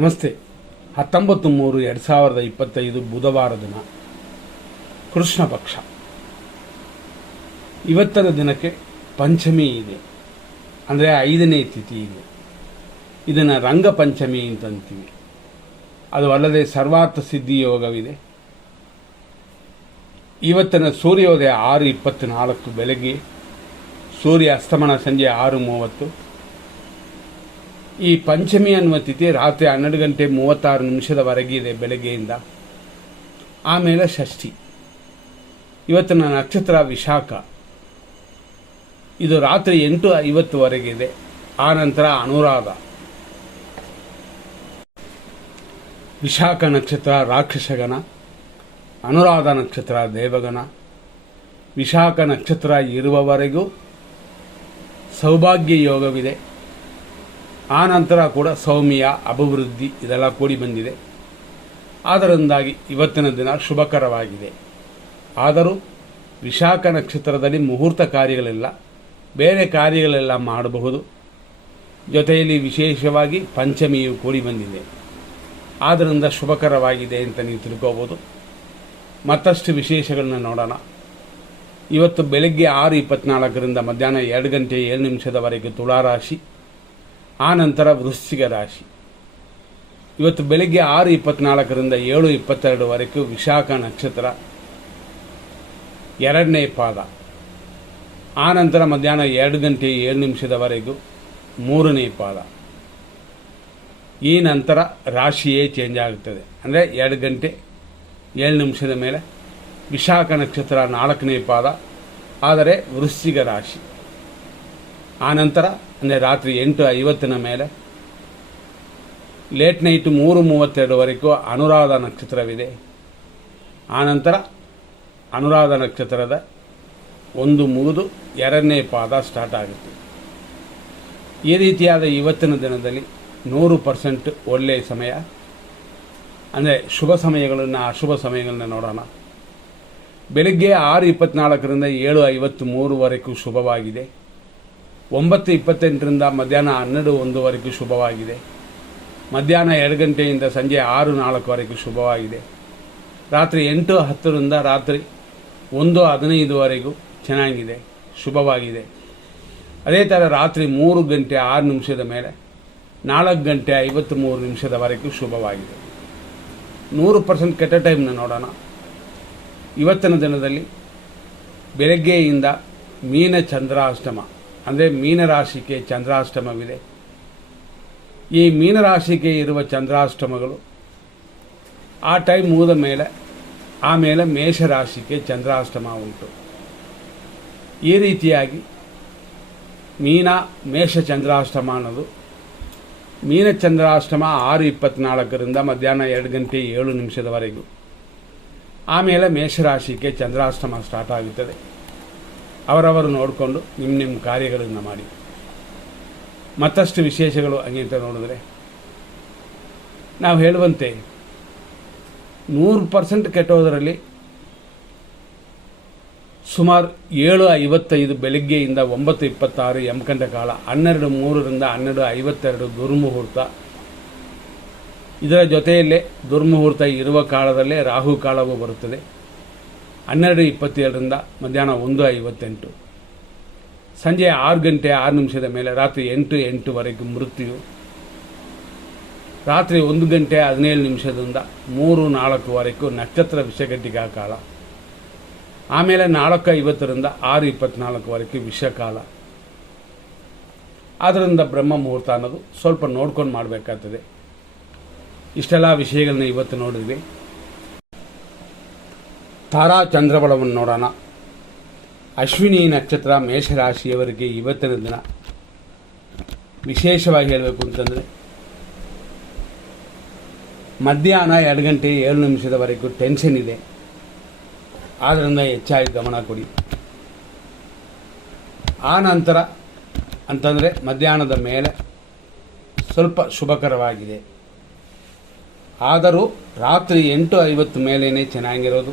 ನಮಸ್ತೆ. 19/3/2025 ಬುಧವಾರ ದಿನ, ಕೃಷ್ಣ ಪಕ್ಷ. ಇವತ್ತಿನ ದಿನಕ್ಕೆ ಪಂಚಮಿ ಇದೆ, ಅಂದರೆ 5ನೇ ತಿಥಿ ಇದೆ. ಇದನ್ನು ರಂಗಪಂಚಮಿ ಅಂತಂತೀವಿ. ಅದು ಅಲ್ಲದೆ ಸರ್ವಾರ್ಥ ಸಿದ್ಧಿ ಯೋಗವಿದೆ. ಇವತ್ತಿನ ಸೂರ್ಯೋದಯ 6:24 ಬೆಳಗ್ಗೆ, ಸೂರ್ಯ ಅಸ್ತಮನ ಸಂಜೆ 6:30. ಈ ಪಂಚಮಿ ಅನ್ನುವ ತಿಥಿ ರಾತ್ರಿ 12:36 ಇದೆ ಬೆಳಗ್ಗೆಯಿಂದ. ಆಮೇಲೆ ಷಷ್ಠಿ. ಇವತ್ತಿನ ನಕ್ಷತ್ರ ವಿಶಾಖ. ಇದು ರಾತ್ರಿ 8:50 ಇದೆ. ಆನಂತರ ಅನುರಾಧ. ವಿಶಾಖ ನಕ್ಷತ್ರ ರಾಕ್ಷಸಗಣ, ಅನುರಾಧ ನಕ್ಷತ್ರ ದೇವಗಣ. ವಿಶಾಖ ನಕ್ಷತ್ರ ಇರುವವರೆಗೂ ಸೌಭಾಗ್ಯ ಯೋಗವಿದೆ. ಆ ನಂತರ ಕೂಡ ಸೌಮ್ಯ, ಅಭಿವೃದ್ಧಿ ಇದೆಲ್ಲ ಕೂಡಿ ಬಂದಿದೆ. ಅದರಿಂದಾಗಿ ಇವತ್ತಿನ ದಿನ ಶುಭಕರವಾಗಿದೆ. ಆದರೂ ವಿಶಾಖ ನಕ್ಷತ್ರದಲ್ಲಿ ಮುಹೂರ್ತ ಕಾರ್ಯಗಳೆಲ್ಲ, ಬೇರೆ ಕಾರ್ಯಗಳೆಲ್ಲ ಮಾಡಬಹುದು. ಜೊತೆಯಲ್ಲಿ ವಿಶೇಷವಾಗಿ ಪಂಚಮಿಯು ಕೂಡಿ ಬಂದಿದೆ. ಆದ್ದರಿಂದ ಶುಭಕರವಾಗಿದೆ ಅಂತ ನೀವು ತಿಳ್ಕೋಬೋದು. ಮತ್ತಷ್ಟು ವಿಶೇಷಗಳನ್ನ ನೋಡೋಣ. ಇವತ್ತು ಬೆಳಗ್ಗೆ 6:24 ಮಧ್ಯಾಹ್ನ 2:07 ತುಲಾರಾಶಿ, ಆ ನಂತರ ವೃಶ್ಚಿಕ ರಾಶಿ. ಇವತ್ತು ಬೆಳಗ್ಗೆ 6:24 7:22 ವಿಶಾಖ ನಕ್ಷತ್ರ 2ನೇ ಪಾದ. ಆ ನಂತರ ಮಧ್ಯಾಹ್ನ 2:07 3ನೇ ಪಾದ. ಈ ನಂತರ ರಾಶಿಯೇ ಚೇಂಜ್ ಆಗುತ್ತದೆ. ಅಂದರೆ 2:07 ಮೇಲೆ ವಿಶಾಖ ನಕ್ಷತ್ರ 4ನೇ ಪಾದ, ಆದರೆ ವೃಶ್ಚಿಕ ರಾಶಿ. ಆ ನಂತರ ಅಂದರೆ ರಾತ್ರಿ 8:50 ಮೇಲೆ ಲೇಟ್ ನೈಟ್ 3:32 ಅನುರಾಧ ನಕ್ಷತ್ರವಿದೆ. ಆನಂತರ ಅನುರಾಧ ನಕ್ಷತ್ರದ 1 ಮುಗಿದು 2ನೇ ಪಾದ ಸ್ಟಾರ್ಟ್ ಆಗುತ್ತೆ. ಈ ರೀತಿಯಾದ ಇವತ್ತಿನ ದಿನದಲ್ಲಿ 100% ಒಳ್ಳೆಯ ಸಮಯ. ಅಂದರೆ ಶುಭ ಸಮಯಗಳನ್ನು, ಅಶುಭ ಸಮಯಗಳನ್ನ ನೋಡೋಣ. ಬೆಳಗ್ಗೆ 6:24 7:53 ಶುಭವಾಗಿದೆ. 9:28 ಮಧ್ಯಾಹ್ನ 12:01 ಶುಭವಾಗಿದೆ. ಮಧ್ಯಾಹ್ನ 2 ಗಂಟೆಯಿಂದ ಸಂಜೆ 6:04 ಶುಭವಾಗಿದೆ. ರಾತ್ರಿ 8:10 ರಾತ್ರಿ 1:15 ಚೆನ್ನಾಗಿದೆ, ಶುಭವಾಗಿದೆ. ಅದೇ ಥರ ರಾತ್ರಿ 3:06 ಮೇಲೆ 4:53 ಶುಭವಾಗಿದೆ. 100% ಕೆಟ್ಟ ಟೈಮ್ನ ನೋಡೋಣ. ಇವತ್ತಿನ ದಿನದಲ್ಲಿ ಬೆಳಗ್ಗೆಯಿಂದ ಮೀನ ಚಂದ್ರಾಷ್ಟಮ, ಅಂದರೆ ಮೀನರಾಶಿಗೆ ಚಂದ್ರಾಷ್ಟಮವಿದೆ. ಈ ಮೀನರಾಶಿಗೆ ಇರುವ ಚಂದ್ರಾಷ್ಟಮಗಳು ಆ ಟೈಮ್ ಮುಗಿದ ಮೇಲೆ ಆಮೇಲೆ ಮೇಷರಾಶಿಗೆ ಚಂದ್ರಾಷ್ಟಮ ಉಂಟು. ಈ ರೀತಿಯಾಗಿ ಮೀನ ಮೇಷ ಚಂದ್ರಾಷ್ಟಮ ಅನ್ನೋದು, ಮೀನ ಚಂದ್ರಾಷ್ಟಮ 6:24 ಮಧ್ಯಾಹ್ನ 2:07 ಆಮೇಲೆ ಮೇಷರಾಶಿಗೆ ಚಂದ್ರಾಷ್ಟಮ ಸ್ಟಾರ್ಟ್ ಆಗುತ್ತದೆ. ಅವರವರು ನೋಡಿಕೊಂಡು ನಿಮ್ಮ ಕಾರ್ಯಗಳನ್ನು ಮಾಡಿ. ಮತ್ತಷ್ಟು ವಿಶೇಷಗಳು ಹಂಗೆ ಅಂತ ನೋಡಿದ್ರೆ, ನಾವು ಹೇಳುವಂತೆ 100% ಕೆಟ್ಟೋದರಲ್ಲಿ ಸುಮಾರು 7:55 ಬೆಳಗ್ಗೆಯಿಂದ 9:26 ಯಮಕಂಡ ಕಾಲ, 12:03 12:52 ದುರ್ಮುಹೂರ್ತ. ಇದರ ಜೊತೆಯಲ್ಲೇ ದುರ್ಮುಹೂರ್ತ ಇರುವ ಕಾಲದಲ್ಲೇ ರಾಹು ಕಾಲವೂ ಬರುತ್ತದೆ. 12:27 ಮಧ್ಯಾಹ್ನ 1:58, ಸಂಜೆ 6:06 ಮೇಲೆ ರಾತ್ರಿ 8:08 ಮೃತ್ಯು. ರಾತ್ರಿ 1:17 3:04 ನಕ್ಷತ್ರ ವಿಷಘಟಿಕಾ ಕಾಲ. ಆಮೇಲೆ 4:50 6:24 ವಿಷಕಾಲ. ಆದ್ದರಿಂದ ಬ್ರಹ್ಮ ಮುಹೂರ್ತ ಅನ್ನೋದು ಸ್ವಲ್ಪ ನೋಡ್ಕೊಂಡು ಮಾಡಬೇಕಾಗ್ತದೆ. ಇಷ್ಟೆಲ್ಲ ವಿಷಯಗಳನ್ನ ಇವತ್ತು ನೋಡಿದ್ವಿ. ತಾರಾ ಚಂದ್ರಬಲವನ್ನು ನೋಡೋಣ. ಅಶ್ವಿನಿ ನಕ್ಷತ್ರ ಮೇಷರಾಶಿಯವರಿಗೆ ಇವತ್ತಿನ ದಿನ ವಿಶೇಷವಾಗಿ ಹೇಳಬೇಕು ಅಂತಂದರೆ, ಮಧ್ಯಾಹ್ನ 2:07 ಟೆನ್ಷನ್ ಇದೆ. ಆದ್ದರಿಂದ ಹೆಚ್ಚಾಗಿ ಗಮನ ಕೊಡಿ. ಆ ನಂತರ ಅಂತಂದರೆ ಮಧ್ಯಾಹ್ನದ ಮೇಲೆ ಸ್ವಲ್ಪ ಶುಭಕರವಾಗಿದೆ. ಆದರೂ ರಾತ್ರಿ 8:50 ಮೇಲೇ ಚೆನ್ನಾಗಿರೋದು.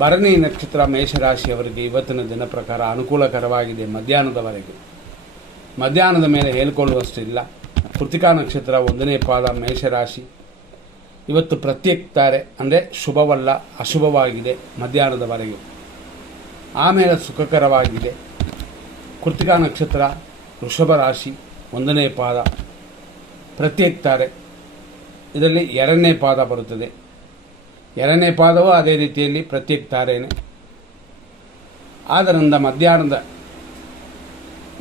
ಭರಣಿ ನಕ್ಷತ್ರ ಮೇಷರಾಶಿಯವರಿಗೆ ಇವತ್ತಿನ ದಿನ ಪ್ರಕಾರ ಅನುಕೂಲಕರವಾಗಿದೆ ಮಧ್ಯಾಹ್ನದವರೆಗೆ. ಮಧ್ಯಾಹ್ನದ ಮೇಲೆ ಹೇಳ್ಕೊಳ್ಳುವಷ್ಟಿಲ್ಲ. ಕೃತಿಕಾ ನಕ್ಷತ್ರ 1ನೇ ಪಾದ ಮೇಷರಾಶಿ. ಇವತ್ತು ಪ್ರತ್ಯೇಕ ತಾರೆ ಅಂದರೆ ಶುಭವಲ್ಲ, ಅಶುಭವಾಗಿದೆ ಮಧ್ಯಾಹ್ನದವರೆಗೂ. ಆಮೇಲೆ ಸುಖಕರವಾಗಿದೆ. ಕೃತಿಕಾ ನಕ್ಷತ್ರ ವೃಷಭ ರಾಶಿ 1ನೇ ಪಾದ ಪ್ರತ್ಯೇಕ ತಾರೆ. ಇದರಲ್ಲಿ 2ನೇ ಪಾದ ಬರುತ್ತದೆ. 2ನೇ ಪಾದವೂ ಅದೇ ರೀತಿಯಲ್ಲಿ ಪ್ರತ್ಯೇಕ ತಾರೇನೆ. ಆದ್ದರಿಂದ ಮಧ್ಯಾಹ್ನದ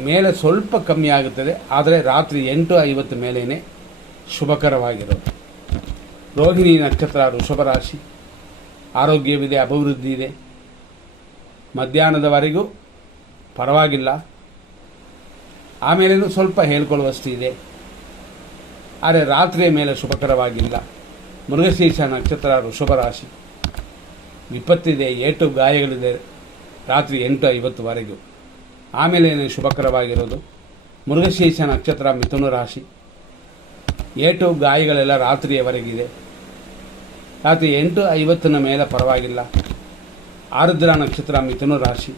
ಮೇಲೆ ಸ್ವಲ್ಪ ಕಮ್ಮಿ ಆಗುತ್ತದೆ, ಆದರೆ ರಾತ್ರಿ 8:50 ಮೇಲೇ ಶುಭಕರವಾಗಿರೋದು. ರೋಹಿಣಿ ನಕ್ಷತ್ರ ವೃಷಭ ರಾಶಿ. ಆರೋಗ್ಯವಿದೆ, ಅಭಿವೃದ್ಧಿ ಇದೆ. ಮಧ್ಯಾಹ್ನದವರೆಗೂ ಪರವಾಗಿಲ್ಲ, ಆಮೇಲೇನು ಸ್ವಲ್ಪ ಹೇಳ್ಕೊಳ್ಳುವಷ್ಟು ಇದೆ, ಆದರೆ ರಾತ್ರಿಯ ಮೇಲೆ ಶುಭಕರವಾಗಿಲ್ಲ. ಮೃಗಶೀರ್ಷ ನಕ್ಷತ್ರ ವೃಷಭ ರಾಶಿ. ವಿಪತ್ತಿದೆ, ಏಟು ಗಾಯಗಳಿದೆ ರಾತ್ರಿ 8:50ವರೆಗೂ, ಆಮೇಲೆ ಶುಭಕರವಾಗಿರೋದು. ಮೃಗಶೀರ್ಷ ನಕ್ಷತ್ರ ಮಿಥುನ ರಾಶಿ. ಏಟು ಗಾಯಗಳೆಲ್ಲ ರಾತ್ರಿಯವರೆಗಿದೆ. ರಾತ್ರಿ 8:50 ಮೇಲೆ ಪರವಾಗಿಲ್ಲ. ಆರುದ್ರ ನಕ್ಷತ್ರ ಮಿಥುನ ರಾಶಿ.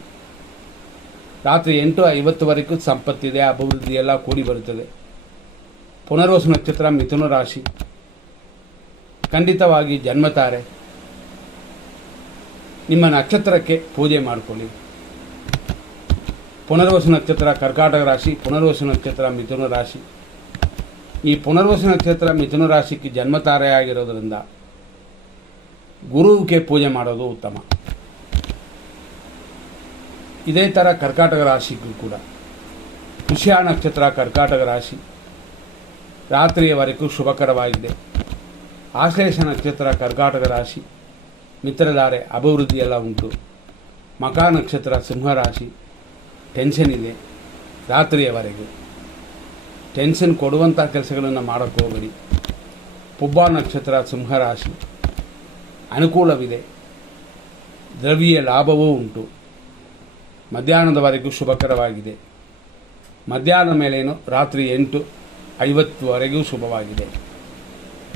ರಾತ್ರಿ 8:50ವರೆಗೂ ಸಂಪತ್ತಿದೆ, ಅಭಿವೃದ್ಧಿ ಎಲ್ಲ ಕೂಡಿ ಬರುತ್ತದೆ. ಪುನರ್ವಸು ನಕ್ಷತ್ರ ಮಿಥುನ ರಾಶಿ. ಖಂಡಿತವಾಗಿ ಜನ್ಮತಾರೆ. ನಿಮ್ಮ ನಕ್ಷತ್ರಕ್ಕೆ ಪೂಜೆ ಮಾಡಿಕೊಳ್ಳಿ. ಪುನರ್ವಸು ನಕ್ಷತ್ರ ಕರ್ಕಾಟಕ ರಾಶಿ, ಪುನರ್ವಸು ನಕ್ಷತ್ರ ಮಿಥುನ ರಾಶಿ. ಈ ಪುನರ್ವಸು ನಕ್ಷತ್ರ ಮಿಥುನ ರಾಶಿಗೆ ಜನ್ಮತಾರೆಯಾಗಿರೋದ್ರಿಂದ ಗುರುವಿಗೆ ಪೂಜೆ ಮಾಡೋದು ಉತ್ತಮ. ಇದೇ ಥರ ಕರ್ಕಾಟಕ ರಾಶಿಗೂ ಕೂಡ ಪುಷ್ಯ ನಕ್ಷತ್ರ ಕರ್ಕಾಟಕ ರಾಶಿ. ರಾತ್ರಿಯವರೆಗೂ ಶುಭಕರವಾಗಿದೆ. ಆಶ್ಲೇಷ ನಕ್ಷತ್ರ ಕರ್ಕಾಟಕ ರಾಶಿ. ಮಿತ್ರಧಾರೆ, ಅಭಿವೃದ್ಧಿ ಎಲ್ಲ ಉಂಟು. ಮಕಾ ನಕ್ಷತ್ರ ಸಿಂಹರಾಶಿ. ಟೆನ್ಷನ್ ಇದೆ ರಾತ್ರಿಯವರೆಗೂ. ಟೆನ್ಷನ್ ಕೊಡುವಂಥ ಕೆಲಸಗಳನ್ನು ಮಾಡೋಕ್ಕೆ ಹೋಗಬೇಡಿ. ಪುಬ್ಬ ನಕ್ಷತ್ರ ಸಿಂಹರಾಶಿ. ಅನುಕೂಲವಿದೆ, ದ್ರವ್ಯ ಲಾಭವೂ ಉಂಟು. ಮಧ್ಯಾಹ್ನದವರೆಗೂ ಶುಭಕರವಾಗಿದೆ. ಮಧ್ಯಾಹ್ನ ಮೇಲೇನು ರಾತ್ರಿ 8:50ವರೆಗೂ ಶುಭವಾಗಿದೆ.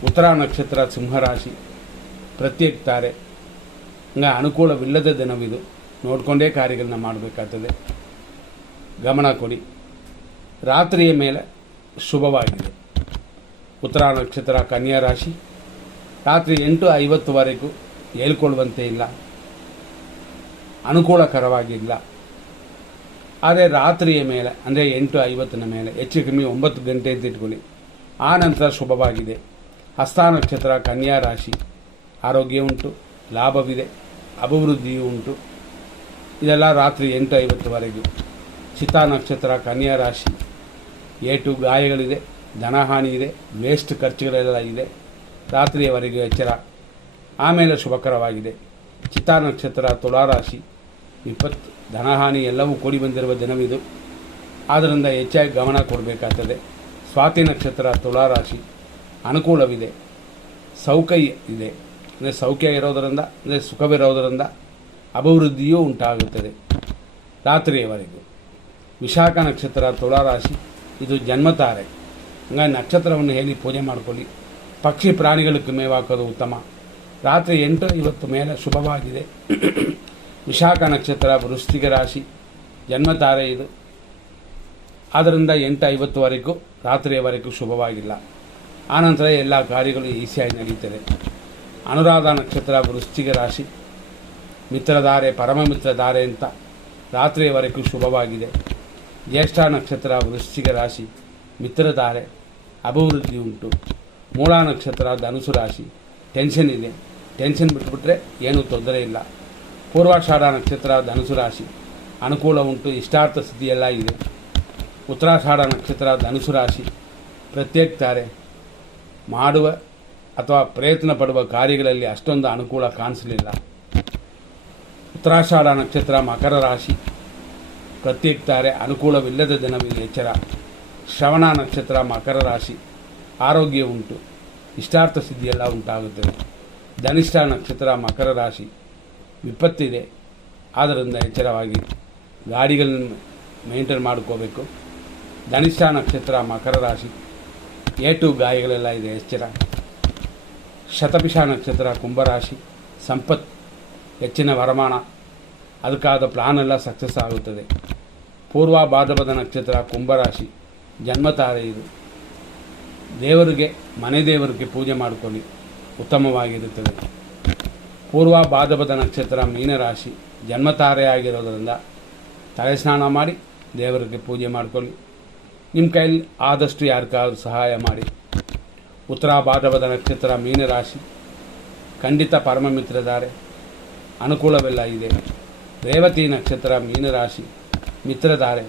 ಉತ್ತರ ನಕ್ಷತ್ರ ಸಿಂಹರಾಶಿ. ಪ್ರತ್ಯೇಕ ತಾರೆ. ಹಂಗೆ ಅನುಕೂಲವಿಲ್ಲದ ದಿನವಿದು. ನೋಡಿಕೊಂಡೇ ಕಾರ್ಯಗಳನ್ನ ಮಾಡಬೇಕಾಗ್ತದೆ, ಗಮನ ಕೊಡಿ. ರಾತ್ರಿಯ ಮೇಲೆ ಶುಭವಾಗಿದೆ. ಉತ್ತರ ನಕ್ಷತ್ರ ಕನ್ಯಾ ರಾಶಿ. ರಾತ್ರಿ 8:50ವರೆಗೂ ಹೇಳ್ಕೊಳ್ಳುವಂತೆ ಇಲ್ಲ, ಅನುಕೂಲಕರವಾಗಿಲ್ಲ. ಆದರೆ ರಾತ್ರಿಯ ಮೇಲೆ ಅಂದರೆ 8:50 ಮೇಲೆ ಹೆಚ್ಚು ಕಮ್ಮಿ 9 ಗಂಟೆ ಅಂತ ಇಟ್ಕೊಳ್ಳಿ, ಆ ನಂತರ ಶುಭವಾಗಿದೆ. ಹಸ್ತ ನಕ್ಷತ್ರ ಕನ್ಯಾ ರಾಶಿ. ಆರೋಗ್ಯ ಉಂಟು, ಲಾಭವಿದೆ, ಅಭಿವೃದ್ಧಿಯೂ ಉಂಟು. ಇದೆಲ್ಲ ರಾತ್ರಿ 8:50ವರೆಗೂ. ಚಿತಾ ನಕ್ಷತ್ರ ಕನ್ಯಾ ರಾಶಿ. ಏಟು ಗಾಯಗಳಿದೆ, ಧನಹಾನಿ ಇದೆ, ವೇಸ್ಟ್ ಖರ್ಚುಗಳೆಲ್ಲ ಇದೆ. ರಾತ್ರಿಯವರೆಗೂ ಎಚ್ಚರ, ಆಮೇಲೆ ಶುಭಕರವಾಗಿದೆ. ಚಿತಾ ನಕ್ಷತ್ರ ತುಲಾರಾಶಿ. ವಿಪತ್ತು, ಧನಹಾನಿ ಎಲ್ಲವೂ ಕೂಡಿ ಬಂದಿರುವ ದಿನವಿದು. ಆದ್ದರಿಂದ ಹೆಚ್ಚಾಗಿ ಗಮನ ಕೊಡಬೇಕಾಗ್ತದೆ. ಸ್ವಾತಿ ನಕ್ಷತ್ರ ತುಲಾರಾಶಿ. ಅನುಕೂಲವಿದೆ, ಸೌಖ್ಯ ಇದೆ, ಅಂದರೆ ಸೌಖ್ಯ ಇರೋದರಿಂದ, ಅಂದರೆ ಸುಖವಿರೋದರಿಂದ ಅಭಿವೃದ್ಧಿಯೂ ಉಂಟಾಗುತ್ತದೆ ರಾತ್ರಿಯವರೆಗೂ. ವಿಶಾಖ ನಕ್ಷತ್ರ ತುಲಾರಾಶಿ. ಇದು ಜನ್ಮತಾರೆ. ಹಂಗಾಗಿ ನಕ್ಷತ್ರವನ್ನು ಹೇಳಿ ಪೂಜೆ ಮಾಡಿಕೊಳ್ಳಿ. ಪಕ್ಷಿ ಪ್ರಾಣಿಗಳಿಗೆ ಮೇವಾಕೋದು ಉತ್ತಮ. ರಾತ್ರಿ 8:50 ಮೇಲೆ ಶುಭವಾಗಿದೆ. ವಿಶಾಖ ನಕ್ಷತ್ರ ವೃಶ್ಚಿಕ ರಾಶಿ. ಜನ್ಮತಾರೆ ಇದು. ಆದ್ದರಿಂದ 8:50ವರೆಗೂ ರಾತ್ರಿಯವರೆಗೂ ಶುಭವಾಗಿಲ್ಲ. ಆನಂತರ ಎಲ್ಲ ಕಾರ್ಯಗಳು ಈಸಿಯಾಗಿ ನಡೀತದೆ. ಅನುರಾಧ ನಕ್ಷತ್ರ ವೃಶ್ಚಿಕ ರಾಶಿ. ಮಿತ್ರಧಾರೆ, ಪರಮಮಿತ್ರಧಾರೆ ಅಂತ ರಾತ್ರಿಯವರೆಗೂ ಶುಭವಾಗಿದೆ. ಜ್ಯೇಷ್ಠ ನಕ್ಷತ್ರ ವೃಶ್ಚಿಕ ರಾಶಿ. ಮಿತ್ರಧಾರೆ, ಅಭಿವೃದ್ಧಿ ಉಂಟು. ಮೂಲ ನಕ್ಷತ್ರ ಧನುಸು ರಾಶಿ. ಟೆನ್ಷನ್ ಇದೆ, ಟೆನ್ಷನ್ ಬಿಟ್ಬಿಟ್ರೆ ಏನೂ ತೊಂದರೆ ಇಲ್ಲ. ಪೂರ್ವಾಷಾಢ ನಕ್ಷತ್ರ ಧನುಸು ರಾಶಿ. ಅನುಕೂಲ ಉಂಟು, ಇಷ್ಟಾರ್ಥ ಸ್ಥಿತಿಯೆಲ್ಲ ಇದೆ. ಉತ್ತರಾಷಾಢ ನಕ್ಷತ್ರ ಧನುಸು ರಾಶಿ. ಪ್ರತ್ಯೇಕ ತಾರೆ. ಮಾಡುವ ಅಥವಾ ಪ್ರಯತ್ನ ಪಡುವ ಕಾರ್ಯಗಳಲ್ಲಿ ಅಷ್ಟೊಂದು ಅನುಕೂಲ ಕಾಣಿಸಲಿಲ್ಲ. ಉತ್ತರಾಷಾಢ ನಕ್ಷತ್ರ ಮಕರ ರಾಶಿ. ಪ್ರತ್ಯೇಕ ತಾರೆ. ಅನುಕೂಲವಿಲ್ಲದ ದಿನವಿದೆ, ಎಚ್ಚರ. ಶ್ರವಣ ನಕ್ಷತ್ರ ಮಕರ ರಾಶಿ. ಆರೋಗ್ಯ ಉಂಟು, ಇಷ್ಟಾರ್ಥ ಸಿದ್ಧಿಯೆಲ್ಲ ಉಂಟಾಗುತ್ತದೆ. ಧನಿಷ್ಠ ನಕ್ಷತ್ರ ಮಕರ ರಾಶಿ. ವಿಪತ್ತಿದೆ, ಆದ್ದರಿಂದ ಎಚ್ಚರವಾಗಿ ಗಾಡಿಗಳನ್ನು ಮೇಂಟೈನ್ ಮಾಡ್ಕೋಬೇಕು. ಧನಿಷ್ಠ ನಕ್ಷತ್ರ ಮಕರ ರಾಶಿ. ಏಟು ಗಾಯಗಳೆಲ್ಲ ಇದೆ, ಎಚ್ಚರ. ಶತಭಿಷ ನಕ್ಷತ್ರ ಕುಂಭರಾಶಿ. ಸಂಪತ್ತು, ಹೆಚ್ಚಿನ ವರಮಾನ, ಅದಕ್ಕಾದ ಪ್ಲಾನ್ ಎಲ್ಲ ಸಕ್ಸಸ್ ಆಗುತ್ತದೆ. ಪೂರ್ವ ಭಾದ್ರಪದ ನಕ್ಷತ್ರ ಕುಂಭರಾಶಿ. ಜನ್ಮತಾರೆ ಇದು. ದೇವರಿಗೆ ಮನೆ ದೇವರಿಗೆ ಪೂಜೆ ಮಾಡಿಕೊಳ್ಳಿ, ಉತ್ತಮವಾಗಿರುತ್ತದೆ. ಪೂರ್ವ ಭಾದ್ರಪದ ನಕ್ಷತ್ರ ಮೀನರಾಶಿ ಜನ್ಮತಾರೆಯಾಗಿರೋದರಿಂದ ತಲೆ ಸ್ನಾನ ಮಾಡಿ ದೇವರಿಗೆ ಪೂಜೆ ಮಾಡಿಕೊಳ್ಳಿ. ನಿಮ್ಮ ಕೈಲಿ ಆದಷ್ಟು ಯಾರಿಗಾದ್ರೂ ಸಹಾಯ ಮಾಡಿ. ಉತ್ತರ ಭಾದ್ರಪದ ನಕ್ಷತ್ರ ಮೀನರಾಶಿ ಖಂಡಿತ ಪರಮ ಮಿತ್ರಧಾರೆ, ಅನುಕೂಲವೆಲ್ಲ ಇದೆ. ರೇವತಿ ನಕ್ಷತ್ರ ಮೀನರಾಶಿ ಮಿತ್ರಧಾರೆ,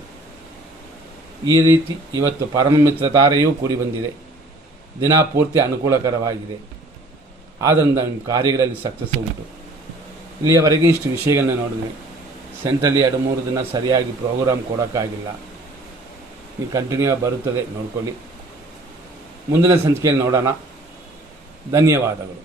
ಈ ರೀತಿ ಇವತ್ತು ಪರಮ ಮಿತ್ರಧಾರೆಯೂ ಕೂಡಿ ಬಂದಿದೆ. ದಿನ ಪೂರ್ತಿ ಅನುಕೂಲಕರವಾಗಿದೆ. ಆದ್ದರಿಂದ ನಿಮ್ಮ ಕಾರ್ಯಗಳಲ್ಲಿ ಸಕ್ಸಸ್ ಉಂಟು. ಇಲ್ಲಿಯವರೆಗೆ ಇಷ್ಟು ವಿಷಯಗಳನ್ನ ನೋಡಿದ್ವಿ. ಸೆಂಟ್ರಲ್ಲಿ 2-3 ದಿನ ಸರಿಯಾಗಿ ಪ್ರೋಗ್ರಾಮ್ ಕೊಡೋಕ್ಕಾಗಿಲ್ಲ. ನೀವು ಕಂಟಿನ್ಯೂ ಬರುತ್ತದೆ, ನೋಡ್ಕೊಳ್ಳಿ. ಮುಂದಿನ ಸಂಚಿಕೆಯಲ್ಲಿ ನೋಡೋಣ. ಧನ್ಯವಾದಗಳು.